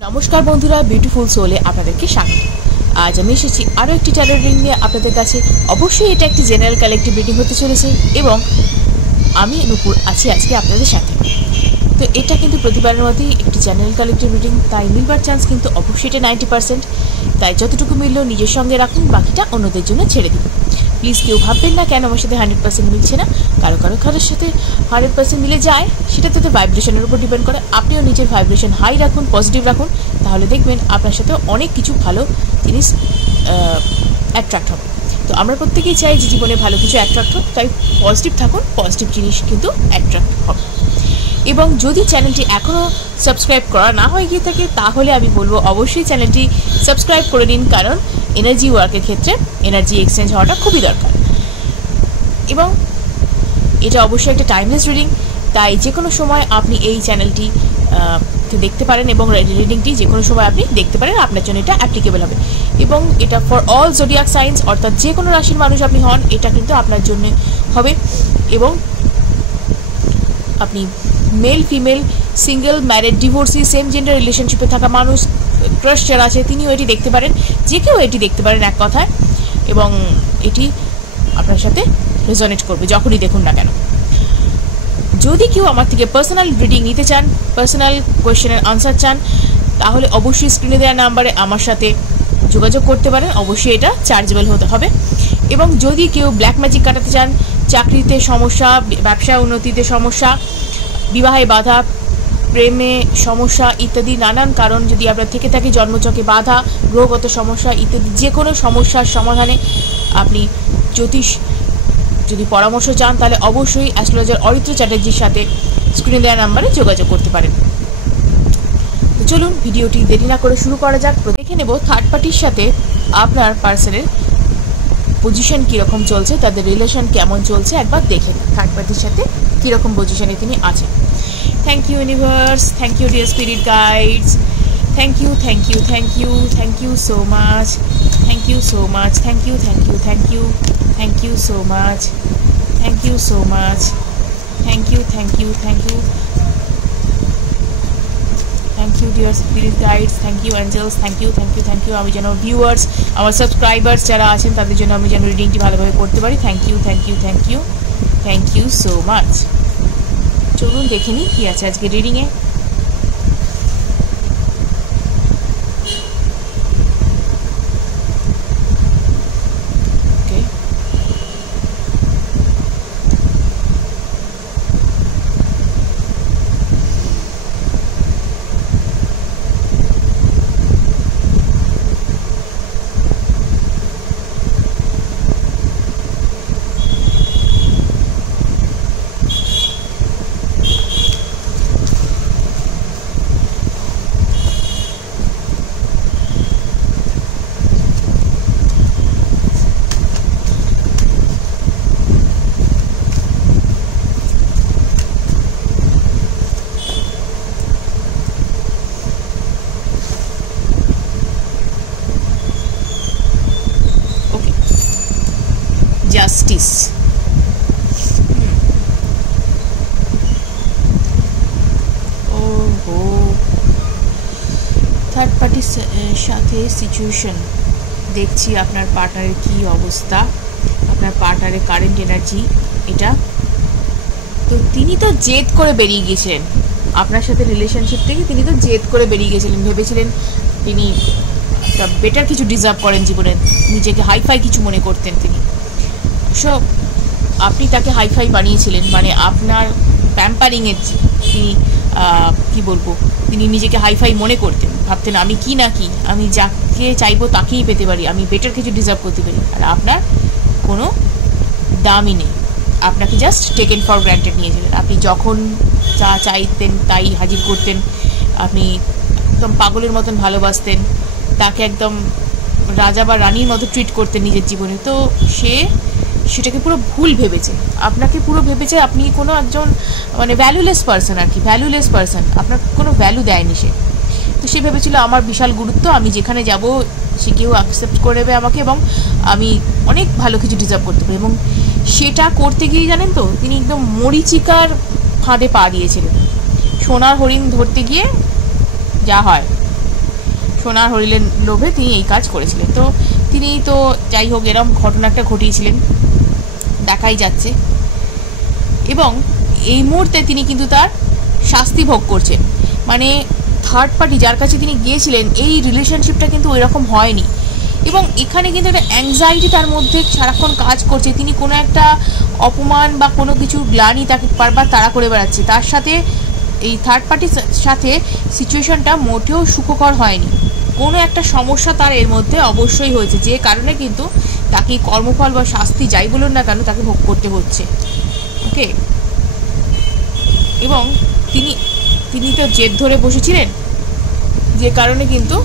নমস্কার বন্ধুরা, বিউটিফুল সোলে আপনাদেরকে স্বাগত। আজ আমি এসেছি আরও একটি ট্যারো রিডিং নিয়ে আপনাদের কাছে। অবশ্যই এটা একটি জেনারেল কালেক্টিভ রিডিং হতে চলেছে এবং আমি নূপুর আছি আজকে আপনাদের সাথে। তো এটা কিন্তু প্রতিবারের মতোই একটি জেনারেল কালেক্টিভ রিডিং, তাই মিলবার চান্স কিন্তু অবশ্যই এটা 90%। তাই যতটুকু মিললেও নিজের সঙ্গে রাখুন, বাকিটা অন্যদের জন্য ছেড়ে দিন। প্লিজ কেউ ভাববেন না কেন আমার সাথে 100% মিলছে না। কারোর সাথে 100% মিলে যায়, সেটা তো ভাইব্রেশনের উপর ডিপেন্ড করে। আপনিও নিজের ভাইব্রেশন হাই রাখুন, পজিটিভ রাখুন, তাহলে দেখবেন আপনার সাথে অনেক কিছু ভালো জিনিস অ্যাট্রাক্ট হবে। তো আমরা প্রত্যেকেই চাই যে জীবনে ভালো কিছু অ্যাট্রাক্ট হোক, তাই পজিটিভ থাকুন, পজিটিভ জিনিস কিন্তু অ্যাট্রাক্ট হবে। এবং যদি চ্যানেলটি এখনও সাবস্ক্রাইব করা না হয়ে গিয়ে থাকে, তাহলে আমি বলবো অবশ্যই চ্যানেলটি সাবস্ক্রাইব করে নিন, কারণ এনার্জি ওয়ার্কের ক্ষেত্রে এনার্জি এক্সচেঞ্জ হওয়াটা খুবই দরকার। এবং এটা অবশ্যই একটা টাইমলেস রিডিং, তাই যে কোনো সময় আপনি এই চ্যানেলটি দেখতে পারেন এবং রিডিংটি যে কোনো সময় আপনি দেখতে পারেন, আপনার জন্য এটা অ্যাপ্লিকেবল হবে। এবং এটা ফর অল জোডিয়াক সাইন্স, অর্থাৎ যে কোনো রাশির মানুষ আপনি হন, এটা কিন্তু আপনার জন্য হবে। এবং আপনি mail, female, single, married, divorcee, same gender রিলেশনশিপে থাকা মানুষ, ক্রাশ যারা আছে, তিনিও এটি দেখতে পারেন, যে কেউ এটি দেখতে পারেন এক কথায়। এবং এটি আপনার সাথে রেজোনেট করবে যখনই দেখুন না কেন। যদি কেউ আমার থেকে পার্সোনাল রিডিং নিতে চান, পার্সোনাল কোয়েশ্চেনের আনসার চান, তাহলে অবশ্যই স্ক্রিনে দেওয়া নাম্বারে আমার সাথে যোগাযোগ করতে পারেন। অবশ্যই এটা চার্জেবল হতে হবে। এবং যদি কেউ ব্ল্যাক ম্যাজিক কাটাতে চান, চাকরিতে সমস্যা, ব্যবসা উন্নতিতে সমস্যা, বিবাহে বাধা, প্রেমে সমস্যা ইত্যাদি নানান কারণ যদি আপনার থেকে থাকে, জন্মচকে বাধা, গ্রহগত সমস্যা ইত্যাদি যে কোনো সমস্যার সমাধানে আপনি জ্যোতিষ যদি পরামর্শ চান, তাহলে অবশ্যই অ্যাস্ট্রোলজার অরিত্র চ্যাটার্জির সাথে স্ক্রিনে দেওয়া নাম্বারে যোগাযোগ করতে পারেন। তো চলুন ভিডিওটি দেরি না করে শুরু করা যাক। দেখে নেব থার্ড পার্টির সাথে আপনার পার্সনের পজিশন কীরকম চলছে, তাদের রিলেশন কেমন চলছে, একবার দেখে নিন থার্ড পার্টির সাথে কীরকম পজিশনে তিনি আছেন। Thank you universe, thank you dear spirit guides, thank you, thank you, thank you, thank you so much, thank you so much, thank you, thank you, thank you, thank you so much, thank you so much, thank you, thank you, thank you, thank you dear spirit guides, thank you angels, thank you, thank you, thank you. আমি যেন viewers, আমার subscribers যারা আছেন, তাদের জন্য আমি যেন রিডিংটি ভালোভাবে করতে পারি। Thank you, thank you, thank you, thank you so much. চলুন দেখে নিই কী আছে আজকে রিডিংয়ে। জাস্টিস, ওহো, থার্ড পার্টির সাথে সিচুয়েশন দেখছি। আপনার পার্টনারের কী অবস্থা, আপনার পার্টনারের কারেন্ট এনার্জি এটা। তো তিনি তো জেদ করে বেরিয়ে গিয়েছিলেন আপনার সাথে রিলেশনশিপ থেকে, তিনি তো জেদ করে বেরিয়ে গিয়েছিলেন, ভেবেছিলেন তিনি বেটার কিছু ডিজার্ভ করেন জীবনে, নিজেকে হাইফাই কিছু মনে করতেন তিনি। সব আপনি তাকে হাইফাই বানিয়েছিলেন, মানে আপনার প্যাম্পারিংয়ের তিনি কী বলবো, তিনি নিজেকে হাইফাই মনে করতেন, ভাবতেন আমি কি না কি, আমি যাকে চাইবো তাকেই পেতে পারি, আমি বেটার কিছু ডিজার্ভ করতে পারি। আর আপনার কোনো দামই নেই, আপনাকে জাস্ট টেকেন ফর গ্র্যান্টেড নিয়েছিলেন। আপনি যখন যা চাইতেন তাই হাজির করতেন, আপনি একদম পাগলের মতন ভালোবাসতেন, তাকে একদম রাজা বা রানীর মতো ট্রিট করতেন নিজের জীবনে। তো সেটাকে পুরো ভুল ভেবেছে, আপনাকে পুরো ভেবেছে আপনি কোনো একজন মানে ভ্যালুলেস পার্সন, আর কি ভ্যালুলেস পার্সন, আপনার কোনো ভ্যালু দেয়নি সে। তো সে ভেবেছিল আমার বিশাল গুরুত্ব, আমি যেখানে যাব সে কেউ অ্যাকসেপ্ট করে নেবে আমাকে এবং আমি অনেক ভালো কিছু ডিজার্ভ করতে পারি। এবং সেটা করতে গিয়ে জানেন তো, তিনি একদম মরীচিকার ফাঁদে পা দিয়েছিলেন। সোনার হরিণ ধরতে গিয়ে যা হয় সোনার হরিণের লোভে তিনি এই কাজ করেছিলেন। তো তিনি তো যাই হোক এরকম ঘটনা একটা ঘটিয়েছিলেন, দেখাই যাচ্ছে। এবং এই মুহূর্তে তিনি কিন্তু তার শাস্তি ভোগ করছেন। মানে থার্ড পার্টি যার কাছে তিনি গিয়েছিলেন, এই রিলেশনশিপটা কিন্তু ওই রকম হয়নি। এবং এখানে কিন্তু একটা অ্যাংজাইটি তার মধ্যে সারাক্ষণ কাজ করছে। তিনি কোনো একটা অপমান বা কোনো কিছু গ্লানি তাকে বারবার তাড়া করে বেড়াচ্ছে। তার সাথে এই থার্ড পার্টির সাথে সিচুয়েশনটা মোটেও সুখকর হয়নি। কোনো একটা সমস্যা তার এর মধ্যে অবশ্যই হয়েছে, যে কারণে কিন্তু তাকে কর্মফল বা শাস্তি যাই বলুন না কেন তাকে ভোগ করতে হচ্ছে। ওকে, এবং তিনি তো জেদ ধরে বসেছিলেন, যে কারণে কিন্তু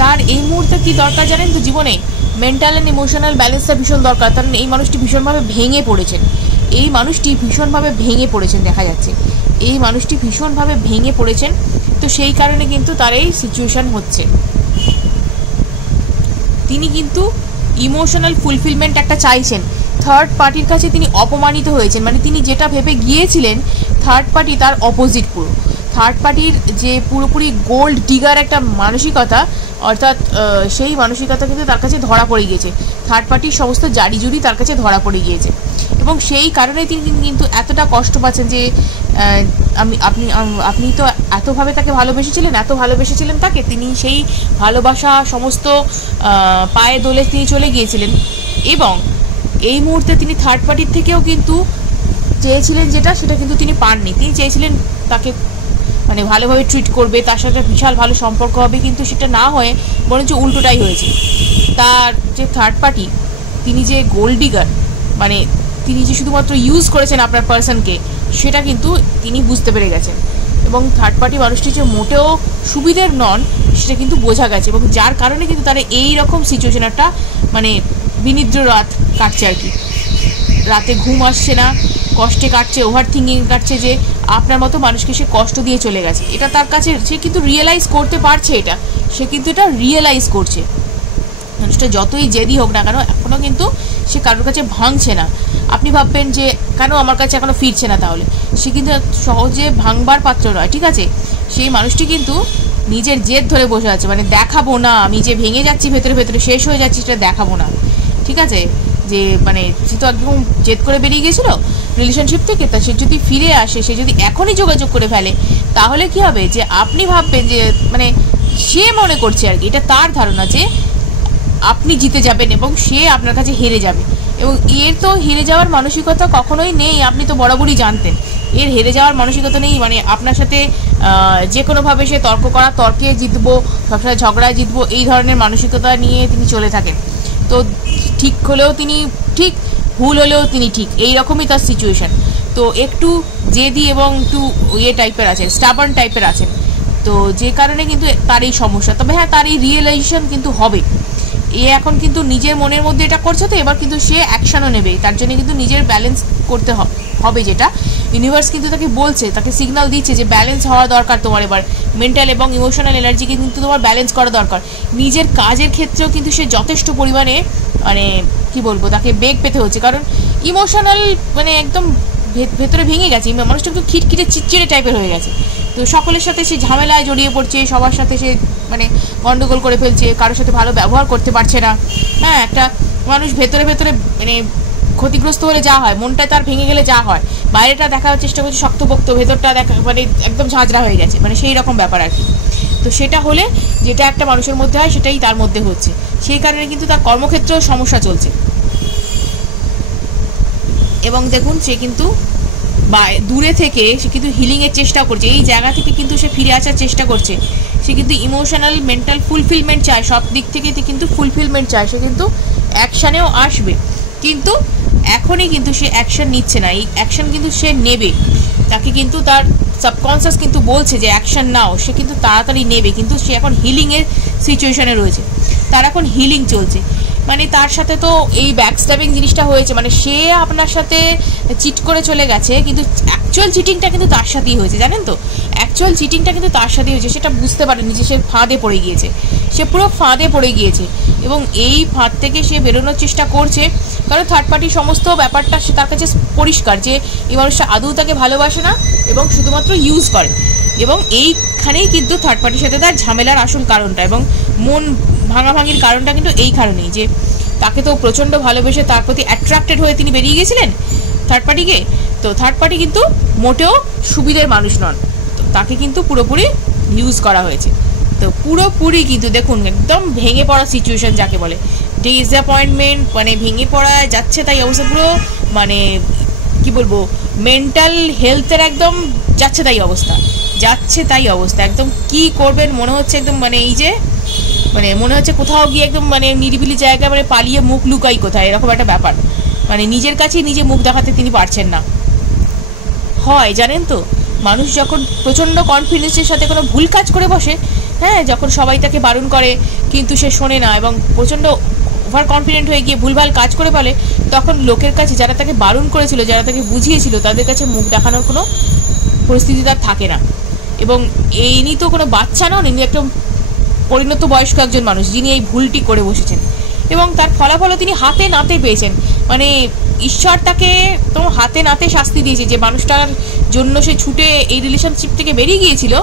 তার এই মুহূর্তে কি দরকার জানেন তো জীবনে? মেন্টাল অ্যান্ড ইমোশনাল ব্যালেন্সটা ভীষণ দরকার। কারণ এই মানুষটি ভীষণভাবে ভেঙে পড়েছেন। দেখা যাচ্ছে এই মানুষটি ভীষণভাবে ভেঙে পড়েছেন। তো সেই কারণে কিন্তু তার এই সিচুয়েশন হচ্ছে। তিনি কিন্তু ইমোশনাল ফুলফিলমেন্ট একটা চাইছেন। থার্ড পার্টির কাছে তিনি অপমানিত হয়েছেন। মানে তিনি যেটা ভেবে গিয়েছিলেন, থার্ড পার্টি তার অপোজিট পুরো। থার্ড পার্টির যে পুরোপুরি গোল্ড ডিগার একটা মানসিকতা, অর্থাৎ সেই মানসিকতা কিন্তু তার কাছে ধরা পড়ে গিয়েছে। থার্ড পার্টির সমস্ত জারিজুরি তার কাছে ধরা পড়ে গিয়েছে। এবং সেই কারণে তিনি কিন্তু এতটা কষ্ট পাচ্ছেন যে আপনি তো এতভাবে তাকে ভালোবেসেছিলেন তাকে, তিনি সেই ভালোবাসা সমস্ত পায়ে দোলে তিনি চলে গিয়েছিলেন। এবং এই মুহূর্তে তিনি থার্ড পার্টির থেকেও কিন্তু চেয়েছিলেন সেটা কিন্তু তিনি পাননি। তিনি চেয়েছিলেন তাকে মানে ভালোভাবে ট্রিট করবে, তার সাথে বিশাল ভালো সম্পর্ক হবে, কিন্তু সেটা না হয়ে বরঞ্চ উল্টোটাই হয়েছে। তার যে থার্ড পার্টি, তিনি যে গোল্ড ডিগার, মানে তিনি যে শুধুমাত্র ইউজ করেছেন আপনার পার্সনকে, সেটা কিন্তু তিনি বুঝতে পেরে গেছেন। এবং থার্ড পার্টি মানুষটি যে মোটেও সুবিধের নন সেটা কিন্তু বোঝা গেছে। এবং যার কারণে কিন্তু তারা এই রকম সিচুয়েশন একটা মানে বিনিদ্র রাত কাটছে আর কি। রাতে ঘুম আসছে না, কষ্টে কাটছে, ওভার থিঙ্কিং কাটছে যে আপনার মতো মানুষকে সে কষ্ট দিয়ে চলে গেছে। এটা তার কাছে সে কিন্তু রিয়েলাইজ করতে পারছে, সে কিন্তু এটা রিয়েলাইজ করছে। মানুষটা যতই জেদি হোক না কেন, এখনও কিন্তু সে কারোর কাছে ভাঙছে না। আপনি ভাববেন যে কেন আমার কাছে এখনও ফিরছে না, তাহলে সে কিন্তু সহজে ভাঙবার পাত্র নয়, ঠিক আছে? সেই মানুষটি কিন্তু নিজের জেদ ধরে বসে আছে, মানে দেখাবো না, আমি যে ভেঙে যাচ্ছি ভেতরে ভেতরে, শেষ হয়ে যাচ্ছি, সেটা দেখাবো না, ঠিক আছে? যে মানে সে তো একদম জেদ করে বেরিয়ে গেছিলো রিলেশনশিপ থেকে, তা সে যদি ফিরে আসে, সে যদি এখনই যোগাযোগ করে ফেলে, তাহলে কি হবে? যে আপনি ভাববেন যে মানে সে মনে করছে আর কি, এটা তার ধারণা যে আপনি জিতে যাবেন এবং সে আপনার কাছে হেরে যাবে। এবং এর তো হেরে যাওয়ার মানসিকতা কখনোই নেই, আপনি তো বরাবরই জানতেন। এর হেরে যাওয়ার মানসিকতা নেই, মানে আপনার সাথে যে কোনোভাবে সে তর্কে জিতবো, সবসময় ঝগড়ায় জিতবো, এই ধরনের মানসিকতা নিয়ে তিনি চলে থাকেন। তো ঠিক হলেও তিনি ঠিক, ভুল হলেও তিনি ঠিক, এই রকমই তার সিচুয়েশন। তো একটু জেদি এবং একটু টাইপের আছেন, স্টাবার্ন টাইপের আছেন। তো যে কারণে কিন্তু তার এই সমস্যা। তবে হ্যাঁ, তার এই রিয়েলাইজেশন কিন্তু হবে। এখন কিন্তু নিজের মনের মধ্যে এটা করছে, তো এবার কিন্তু সে অ্যাকশনও নেবে। তার জন্য কিন্তু নিজের ব্যালেন্স করতে হবে, যেটা ইউনিভার্স কিন্তু তাকে বলছে, তাকে সিগন্যাল দিচ্ছে যে ব্যালেন্স হওয়া দরকার তোমার। এবার মেন্টাল এবং ইমোশনাল এনার্জিকে কিন্তু তোমার ব্যালেন্স করা দরকার। নিজের কাজের ক্ষেত্রেও কিন্তু সে যথেষ্ট পরিমাণে মানে কি বলবো, তাকে বেগ পেতে হচ্ছে। কারণ ইমোশনাল মানে একদম ভেতরে ভেঙে গেছে, মানুষটা একটু খিটখিটে চিটচিড়ে টাইপের হয়ে গেছে। তো সকলের সাথে সে ঝামেলায় জড়িয়ে পড়ছে, সবার সাথে সে মানে গন্ডগোল করে ফেলছে, কারোর সাথে ভালো ব্যবহার করতে পারছে না। হ্যাঁ, একটা মানুষ ভেতরে ভেতরে মানে ক্ষতিগ্রস্ত হলে যা হয়, মনটা তার ভেঙে গেলে যা হয়, বাইরেটা দেখার চেষ্টা করছে শক্তপোক্ত, ভেতরটা দেখা মানে একদম ঝাঁঝরা হয়ে গেছে, মানে সেই রকম ব্যাপার আর কি। তো সেটা হলে যেটা একটা মানুষের মধ্যে হয় সেটাই তার মধ্যে হচ্ছে। সেই কারণে কিন্তু তার কর্মক্ষেত্রেও সমস্যা চলছে। এবং দেখুন, সে কিন্তু দূরে থেকে সে কিন্তু হিলিংয়ের চেষ্টা করছে, এই জায়গা থেকে কিন্তু সে ফিরে আসার চেষ্টা করছে। সে কিন্তু ইমোশনাল মেন্টাল ফুলফিলমেন্ট চায়, সব দিক থেকে কিন্তু ফুলফিলমেন্ট চায়। সে কিন্তু অ্যাকশানেও আসবে, কিন্তু এখনই কিন্তু সে অ্যাকশন নিচ্ছে না। এই অ্যাকশন কিন্তু সে নেবে, তাকে কিন্তু তার সাবকনসিয়াস কিন্তু বলছে যে অ্যাকশন নাও, সে কিন্তু তাড়াতাড়ি নেবে। কিন্তু সে এখন হিলিংয়ের সিচুয়েশনে রয়েছে, তার এখন হিলিং চলছে। মানে তার সাথে তো এই ব্যাকস্ট্যাবিং জিনিসটা হয়েছে, মানে সে আপনার সাথে চিট করে চলে গেছে, কিন্তু অ্যাকচুয়াল চিটিংটা কিন্তু তার সাথেই হয়েছে, জানেন তো? অ্যাকচুয়াল চিটিংটা কিন্তু তার সাথেই হয়েছে, সেটা বুঝতে পারেনি যে সে ফাঁদে পড়ে গিয়েছে, সে পুরো ফাঁদে পড়ে গিয়েছে এবং এই ফাঁদ থেকে সে বেরোনোর চেষ্টা করছে। কারণ থার্ড পার্টি সমস্ত ব্যাপারটা সে তার কাছে পরিষ্কার যে এই মানুষটা আদৌ তাকে ভালোবাসে না এবং শুধুমাত্র ইউজ করে, এবং এইখানেই কিন্তু থার্ড পার্টির সাথে তার ঝামেলার আসল কারণটা এবং মন ভাঙাভাঙির কারণটা কিন্তু এই কারণেই যে তাকে তো প্রচণ্ড ভালোবেসে তার প্রতি অ্যাট্রাক্টেড হয়ে তিনি বেরিয়ে গেছিলেন থার্ড পার্টিকে। তো থার্ড পার্টি কিন্তু মোটেও সুবিধের মানুষ নন, তো তাকে কিন্তু পুরোপুরি ইউজ করা হয়েছে। তো পুরোপুরি কিন্তু দেখুন একদম ভেঙে পড়া সিচুয়েশন যাকে বলে, ডিসঅ্যাপয়েন্টমেন্ট, মানে ভেঙে পড়া যাচ্ছে তাই অবস্থা, পুরো মানে কি বলবো, মেন্টাল হেলথের একদম যাচ্ছে তাই অবস্থা, একদম কি করবেন মনে হচ্ছে একদম, মানে এই যে মানে মনে হচ্ছে কোথাও গিয়ে একদম মানে নিরিবিলি জায়গা, মানে পালিয়ে মুখ লুকাই কোথায়, এরকম একটা ব্যাপার, মানে নিজের কাছেই নিজে মুখ দেখাতে তিনি পারছেন না। হয় জানেন তো, মানুষ যখন প্রচণ্ড কনফিডেন্সের সাথে কোনো ভুল কাজ করে বসে, হ্যাঁ, যখন সবাই তাকে বারণ করে কিন্তু সে শোনে না এবং প্রচণ্ড ওভার কনফিডেন্ট হয়ে গিয়ে ভুলভাল কাজ করে বলে, তখন লোকের কাছে যারা তাকে বারণ করেছিল, যারা তাকে বুঝিয়েছিল, তাদের কাছে মুখ দেখানোর কোনো পরিস্থিতি তার থাকে না। এবং ইনি তো কোনো বাচ্চা নন, ইনি একটা পরিণত বয়স্ক একজন মানুষ যিনি এই ভুলটি করে বসেছেন এবং তার ফলাফলও তিনি হাতে নাতে পেয়েছেন। মানে ঈশ্বর তাকে তো হাতে নাতে শাস্তি দিয়েছে, যে মানুষটার জন্য সে ছুটে এই রিলেশনশিপ থেকে বেরিয়ে গিয়েছিল,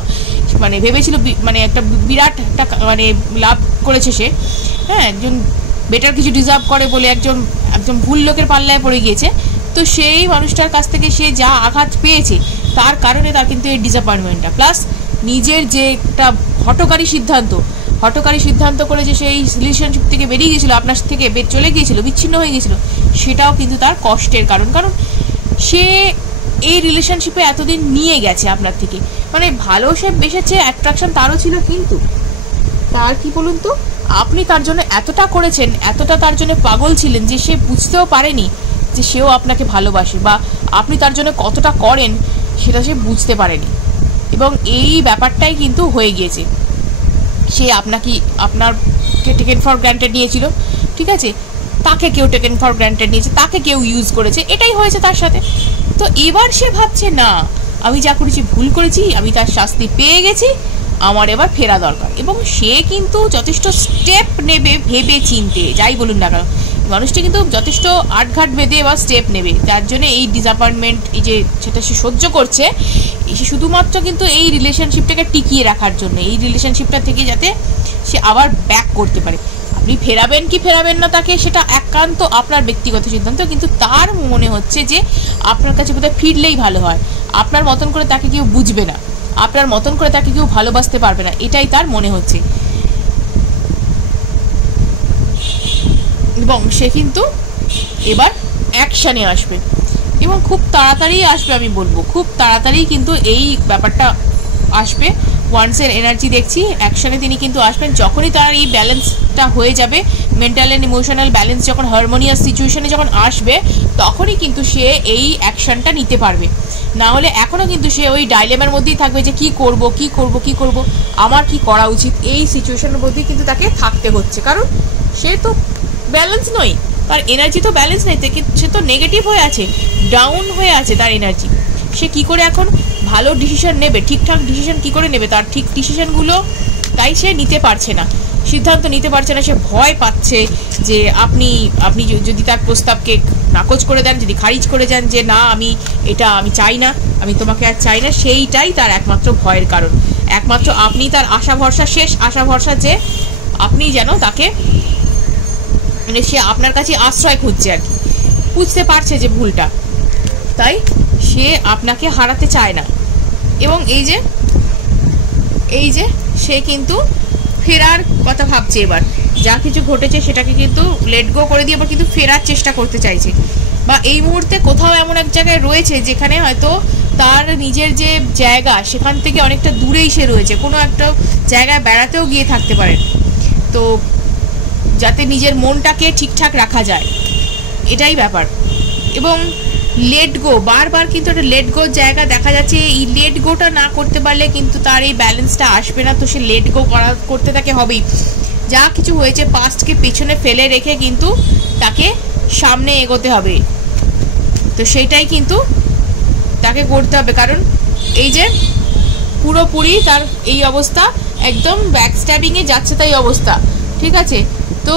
মানে ভেবেছিল মানে একটা বিরাট একটা মানে লাভ করেছে সে, হ্যাঁ, একজন বেটার কিছু ডিজার্ভ করে বলে একজন ভুল লোকের পাল্লায় পড়ে গিয়েছে। তো সেই মানুষটার কাছ থেকে সে যা আঘাত পেয়েছে তার কারণে তার কিন্তু এই ডিসঅ্যাপয়েন্টমেন্টটা, প্লাস নিজের যে একটা হঠকারী সিদ্ধান্ত করে যে সেই রিলেশনশিপ থেকে বেরিয়ে গিয়েছিল, আপনার থেকে চলে গিয়েছিল, বিচ্ছিন্ন হয়ে গিয়েছিল, সেটাও কিন্তু তার কষ্টের কারণ সে এই রিলেশনশিপে এতদিন নিয়ে গেছে আপনার থেকে, মানে ভালো সে বেসেছে, অ্যাট্রাকশন তারও ছিল, কিন্তু তার কি বলুন তো, আপনি তার জন্য এতটা করেছেন, এতটা তার জন্য পাগল ছিলেন যে সে বুঝতেও পারেনি যে সেও আপনাকে ভালোবাসে বা আপনি তার জন্য কতটা করেন সেটা সে বুঝতে পারেনি। এবং এই ব্যাপারটাই কিন্তু হয়ে গিয়েছে, সে আপনাকে টেকেন ফর গ্রান্টেড নিয়েছিল, ঠিক আছে, তাকে কেউ টেকেন ফর গ্রান্টেড নিয়েছে, তাকে কেউ ইউজ করেছে, এটাই হয়েছে তার সাথে। তো এবার সে ভাবছে না, আমি যা করেছি ভুল করেছি, আমি তার শাস্তি পেয়ে গেছি, আমার এবার ফেরা দরকার। এবং সে কিন্তু যথেষ্ট স্টেপ নেবে ভেবে চিনতে, যাই বলুন না কেন, মানুষটি কিন্তু যথেষ্ট আটঘাট বেঁধে বা স্টেপ নেবে, তার জন্য এই ডিসঅ্যাপয়েন্টমেন্ট এই যে সেটা সে সহ্য করছে, সে শুধুমাত্র কিন্তু এই রিলেশনশিপটাকে টিকিয়ে রাখার জন্য, এই রিলেশনশিপটা থেকে যাতে সে আবার ব্যাক করতে পারে। আপনি ফেরাবেন কি ফেরাবেন না তাকে, সেটা একান্ত আপনার ব্যক্তিগত সিদ্ধান্ত, কিন্তু তার মনে হচ্ছে যে আপনার কাছে বোধহয় ফিরলেই ভালো হয়, আপনার মতন করে তাকে কেউ বুঝবে না, আপনার মতন করে তাকে কেউ ভালোবাসতে পারবে না, এটাই তার মনে হচ্ছে। এবং সে কিন্তু এবার অ্যাকশানে আসবে এবং খুব তাড়াতাড়ি আসবে, আমি বলবো খুব তাড়াতাড়ি কিন্তু এই ব্যাপারটা আসবে। ওয়ান্সের এনার্জি দেখছি, অ্যাকশানে তিনি কিন্তু আসবেন যখনই তার এই ব্যালেন্সটা হয়ে যাবে, মেন্টাল অ্যান্ড ইমোশনাল ব্যালেন্স যখন হারমোনিয়াস সিচুয়েশনে যখন আসবে, তখনই কিন্তু সে এই অ্যাকশানটা নিতে পারবে। না হলে এখনও কিন্তু সে ওই ডাইলেমার মধ্যেই থাকবে যে কি করব, আমার কি করা উচিত, এই সিচুয়েশনের মধ্যেই কিন্তু তাকে থাকতে হচ্ছে, কারণ সে তো ব্যালেন্স নয়, তার এনার্জি তো ব্যালেন্স নেই, সে তো নেগেটিভ হয়ে আছে, ডাউন হয়ে আছে তার এনার্জি। সে কি করে এখন ভালো ডিসিশন নেবে, ঠিকঠাক ডিসিশন কি করে নেবে, তার ঠিক ডিসিশনগুলো তাই সে নিতে পারছে না, সিদ্ধান্ত নিতে পারছে না, সে ভয় পাচ্ছে যে আপনি যদি তার প্রস্তাবকে নাকচ করে দেন, যদি খারিজ করে যান যে না আমি চাই না, আমি তোমাকে আর চাই না, সেইটাই তার একমাত্র ভয়ের কারণ। একমাত্র আপনি তার শেষ আশা ভরসা যে আপনি যেন তাকে, মানে সে আপনার কাছে আশ্রয় খুঁজছে আর কি, বুঝতে পারছে যে ভুলটা, তাই সে আপনাকে হারাতে চায় না। এবং এই যে সে কিন্তু ফেরার কথা ভাবছে, এবার যা কিছু ঘটেছে সেটাকে কিন্তু লেট গো করে দিয়ে এবার কিন্তু ফেরার চেষ্টা করতে চাইছে, বা এই মুহূর্তে কোথাও এমন এক জায়গায় রয়েছে যেখানে হয়তো তার নিজের যে জায়গা সেখান থেকে অনেকটা দূরেই সে রয়েছে, কোনো একটা জায়গায় বেড়াতেও গিয়ে থাকতে পারেন, তো যাতে নিজের মনটাকে ঠিকঠাক রাখা যায়, এটাই ব্যাপার। এবং লেট গো, বারবার কিন্তু একটা লেট গো জায়গা দেখা যাচ্ছে, এই লেট গোটা না করতে পারলে কিন্তু তার এই ব্যালেন্সটা আসবে না, তো সে লেট গো করতে তাকে হবেই। যা কিছু হয়েছে পাস্টকে পেছনে ফেলে রেখে কিন্তু তাকে সামনে এগোতে হবে। তো সেইটাই কিন্তু তাকে করতে হবে, কারণ এই যে পুরোপুরি তার এই অবস্থা, একদম ব্যাকস্ট্যাবিংয়ে যাচ্ছে তাই অবস্থা, ঠিক আছে। তো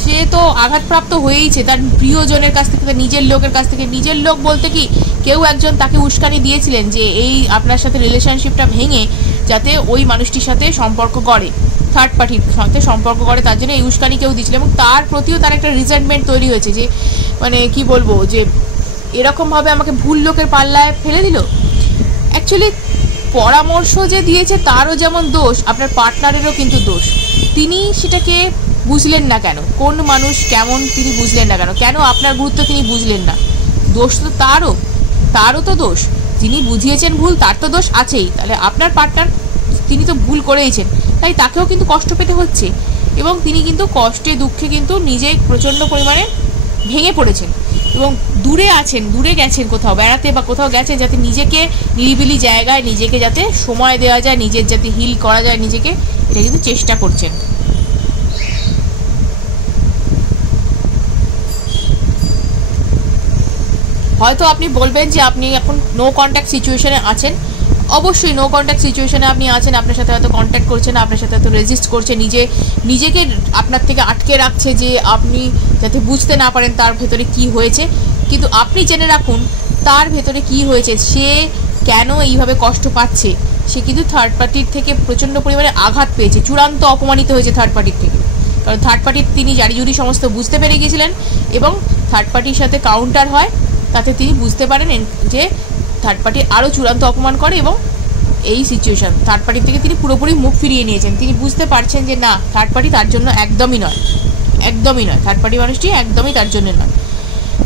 সে তো আঘাতপ্রাপ্ত হয়েইছে তার প্রিয়জনের কাছ থেকে, তার নিজের লোকের কাছ থেকে। নিজের লোক বলতে কি, কেউ একজন তাকে উস্কানি দিয়েছিলেন যে এই আপনার সাথে রিলেশনশিপটা ভেঙে যাতে ওই মানুষটির সাথে সম্পর্ক গড়ে, থার্ড পার্টির সাথে সম্পর্ক করে, তার জন্য এই উস্কানি কেউ দিয়েছিল। এবং তার প্রতিও তার একটা রিজেন্টমেন্ট তৈরি হয়েছে যে মানে কি বলবো, যে এরকমভাবে আমাকে ভুল লোকের পাল্লায় ফেলে দিল। অ্যাকচুয়ালি পরামর্শ যে দিয়েছে তারও যেমন দোষ, আপনার পার্টনারেরও কিন্তু দোষ। তিনি সেটাকে বুঝলেন না কেন, কোন মানুষ কেমন তিনি বুঝলেন না কেন, কেন আপনার গুরুত্ব তিনি বুঝলেন না? দোষ তো তারও তো দোষ। যিনি বুঝিয়েছেন ভুল, তার তো দোষ আছেই। তাহলে আপনার পার্টনার তিনি তো ভুল করেইছেন, তাই তাকেও কিন্তু কষ্ট পেতে হচ্ছে। এবং তিনি কিন্তু কষ্টে দুঃখে কিন্তু নিজে প্রচণ্ড পরিমাণে ভেঙে পড়েছেন এবং দূরে আছেন, দূরে গেছেন কোথাও বেড়াতে বা কোথাও গেছেন, যাতে নিজেকে নিরিবিলি জায়গায় নিজেকে যাতে সময় দেওয়া যায়, নিজের যাতে হিল করা যায় নিজেকে, এটা কিন্তু চেষ্টা করছেন। হয়তো আপনি বলবেন যে আপনি এখন নো কন্ট্যাক্ট সিচুয়েশনে আছেন। অবশ্যই নো কন্ট্যাক্ট সিচুয়েশনে আপনি আছেন, আপনার সাথে হয়তো কন্ট্যাক্ট করছে না, আপনার সাথে হয়তো রেজিস্ট করছে, নিজেকে আপনার থেকে আটকে রাখছে যে আপনি যাতে বুঝতে না পারেন তার ভেতরে কি হয়েছে। কিন্তু আপনি জেনে রাখুন তার ভেতরে কি হয়েছে, সে কেন এইভাবে কষ্ট পাচ্ছে। সে কিন্তু থার্ড পার্টির থেকে প্রচণ্ড পরিমাণে আঘাত পেয়েছে, চূড়ান্ত অপমানিত হয়েছে থার্ড পার্টির থেকে। কারণ থার্ড পার্টির তিনি জারিজুরি সমস্ত বুঝতে পেরে গিয়েছিলেন এবং থার্ড পার্টির সাথে কাউন্টার হয়, তাতে তিনি বুঝতে পারেন যে থার্ড পার্টি আরও চূড়ান্ত অপমান করে এবং এই সিচুয়েশন থার্ড পার্টির থেকে তিনি পুরোপুরি মুখ ফিরিয়ে নিয়েছেন। তিনি বুঝতে পারছেন যে না, থার্ড পার্টি তার জন্য একদমই নয়, থার্ড পার্টি মানুষটি একদমই তার জন্য নয়।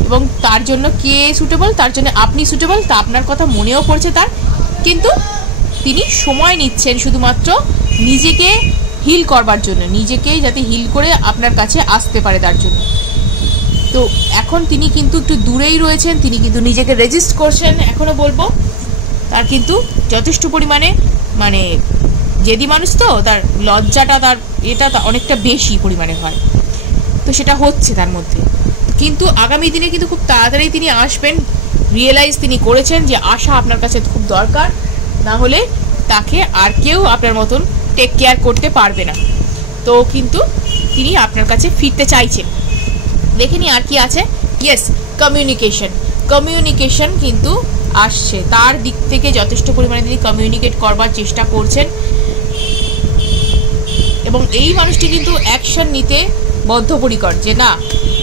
এবং তার জন্য কে সুটেবল, তার জন্য আপনি সুটেবল, তা আপনার কথা মনেও পড়ছে তার। কিন্তু তিনি সময় নিচ্ছেন শুধুমাত্র নিজেকে হিল করবার জন্য, নিজেকেই যাতে হিল করে আপনার কাছে আসতে পারে তার জন্য। তো এখন তিনি কিন্তু একটু দূরেই রয়েছেন, তিনি কিন্তু নিজেকে রেজিস্ট করছেন। এখনও বলবো তার কিন্তু যথেষ্ট পরিমাণে মানে জেদি মানুষ, তো তার লজ্জাটা তার এটা অনেকটা বেশি পরিমাণে হয়, তো সেটা হচ্ছে তার মধ্যে। কিন্তু আগামী দিনে কিন্তু খুব তাড়াতাড়ি তিনি আসবেন, রিয়েলাইজ তিনি করেছেন যে আসা আপনার কাছে খুব দরকার, না হলে তাকে আর কেউ আপনার মতন টেক কেয়ার করতে পারবে না। তো কিন্তু তিনি আপনার কাছে ফিরতে চাইছেন। দেখেনি আর কি আছে, ইয়েস কমিউনিকেশন কিন্তু আসছে তার দিক থেকে, যথেষ্ট পরিমাণে তিনি কমিউনিকেট করবার চেষ্টা করছেন এবং এই মানুষটি কিন্তু অ্যাকশন নিতে বদ্ধপরিকর, যে না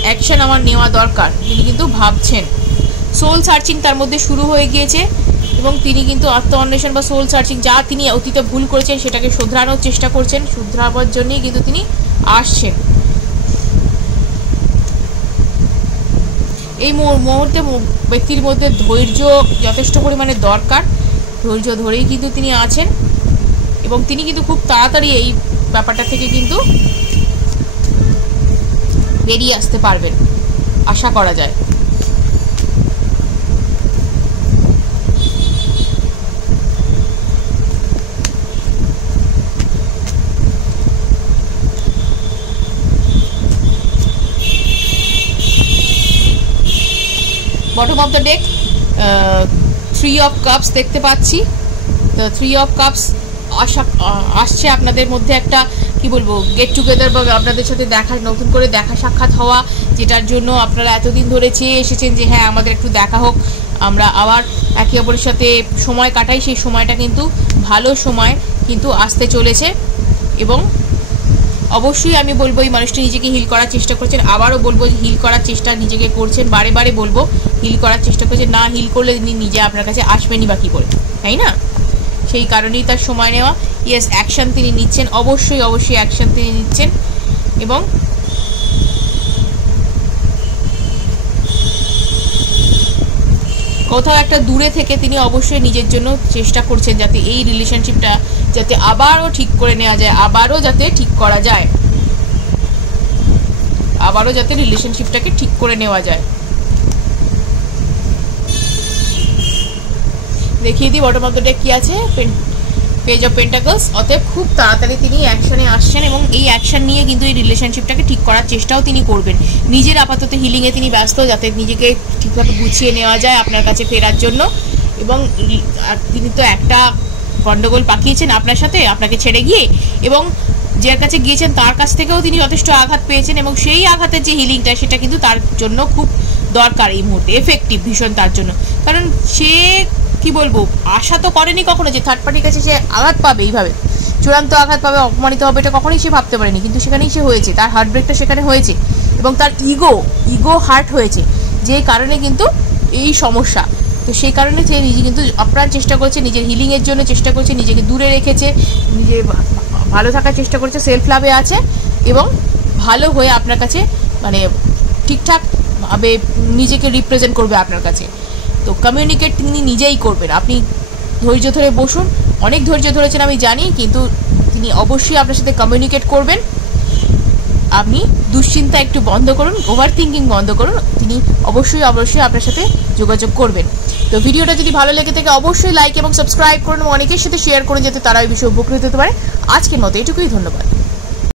অ্যাকশন আমার নেওয়া দরকার। তিনি কিন্তু ভাবছেন, সোল সার্চিং তার মধ্যে শুরু হয়ে গিয়েছে এবং তিনি কিন্তু আত্ম অন্বেষণ বা সোল সার্চিং, যা তিনি অতীতে ভুল করেছেন সেটাকে শুধরানোর চেষ্টা করছেন, শুধরাবার জন্যই কিন্তু তিনি আসছেন। এই মুহূর্তে ব্যক্তির মধ্যে ধৈর্য যথেষ্ট পরিমাণে দরকার, ধৈর্য ধরেই কিন্তু তিনি আছেন এবং তিনি কিন্তু খুব তাড়াতাড়ি এই ব্যাপারটা থেকে কিন্তু বেরিয়ে আসতে পারবেন, আশা করা যায়। Bottom of the deck 3 of cups দেখতে পাচ্ছি। তো 3 অফ কাপস আসছে আপনাদের মধ্যে একটা কি বলবো গেট টুগেদার বা আপনাদের সাথে নতুন করে দেখা সাক্ষাৎ হওয়া, যেটার জন্য আপনারা এতদিন ধরে চেয়ে এসেছেন যে হ্যাঁ আমাদের একটু দেখা হোক, আমরা আবার একে অপরের সাথে সময় কাটাই। সেই সময়টা কিন্তু ভালো সময় কিন্তু আসতে চলেছে এবং অবশ্যই আমি বলবো এই মানুষটি নিজেকে হিল করার চেষ্টা করছেন। আবারও বলবো যে হিল করার চেষ্টা নিজেকে করছেন, বারে বারে বলবো হিল করার চেষ্টা করছেন। না হিল করলে তিনি নিজে আপনার কাছে আসবেনই বা কী করে, তাই না? সেই কারণেই তার সময় নেওয়া। ইয়েস, অ্যাকশান তিনি নিচ্ছেন, অবশ্যই অ্যাকশান তিনি নিচ্ছেন এবং কোথাও একটা দূরে থেকে তিনি অবশ্যই নিজের জন্য চেষ্টা করছেন যাতে এই রিলেশনশিপটা যাতে আবারও ঠিক করে নেওয়া যায়, আবারও যাতে ঠিক করা যায়, আবারও যাতে রিলেশনশিপটাকে ঠিক করে নেওয়া যায়। দেখিয়ে দিই বটম অফ দ্য ডেক কি আছে। Page of pentacles. অতএব খুব তাড়াতাড়ি তিনি অ্যাকশনে আসছেন এবং এই অ্যাকশন নিয়ে কিন্তু এই রিলেশনশিপটাকে ঠিক করার চেষ্টাও তিনি করবেন। নিজের আপাতত হিলিংয়ে তিনি ব্যস্ত, যাতে নিজেকে ঠিকভাবে গুছিয়ে নেওয়া যায় আপনার কাছে ফেরার জন্য। এবং তিনি তো একটা গন্ডগোল পাকিয়েছেন আপনার সাথে, আপনাকে ছেড়ে গিয়ে, এবং যার কাছে গিয়েছেন তার কাছ থেকেও তিনি যথেষ্ট আঘাত পেয়েছেন, এবং সেই আঘাতের যে হিলিংটা সেটা কিন্তু তার জন্য খুব দরকার এই মুহূর্তে, এফেক্টিভ ভীষণ তার জন্য। কারণ সে কি বলবো, আশা তো করেনি কখনো যে থার্ড পার্টির কাছে সে আঘাত পাবে, এইভাবে চূড়ান্ত আঘাত পাবে, অপমানিত হবে, এটা কখনোই সে ভাবতে পারেনি। কিন্তু সেখানেই সে হয়েছে, তার হার্ট ব্রেকটা সেখানে হয়েছে, এবং তার ইগো হার্ট হয়েছে, যে কারণে কিন্তু এই সমস্যা। তো সেই কারণে সে নিজে কিন্তু আপ্রাণ চেষ্টা করছে, নিজের হিলিংয়ের জন্য চেষ্টা করছে, নিজেকে দূরে রেখেছে, নিজে ভালো থাকার চেষ্টা করছে, সেলফ লাভে আছে, এবং ভালো হয়ে আপনার কাছে মানে ঠিকঠাকভাবে নিজেকে রিপ্রেজেন্ট করবে আপনার কাছে। তো কমিউনিকেট তিনি নিজেই করবেন, আপনি ধৈর্য ধরে বসুন। অনেক ধৈর্য ধরেছেন আমি জানি, কিন্তু তিনি অবশ্যই আপনার সাথে কমিউনিকেট করবেন। আপনি দুশ্চিন্তা একটু বন্ধ করুন, ওভার থিঙ্কিং বন্ধ করুন, তিনি অবশ্যই আপনার সাথে যোগাযোগ করবেন। তো ভিডিওটা যদি ভালো লেগে থাকে অবশ্যই লাইক এবং সাবস্ক্রাইব করুন, অনেকের সাথে শেয়ার করুন, যাতে তারা এই বিষয়ে উপকৃত হতে পারে। আজকের মতো এটুকুই, ধন্যবাদ।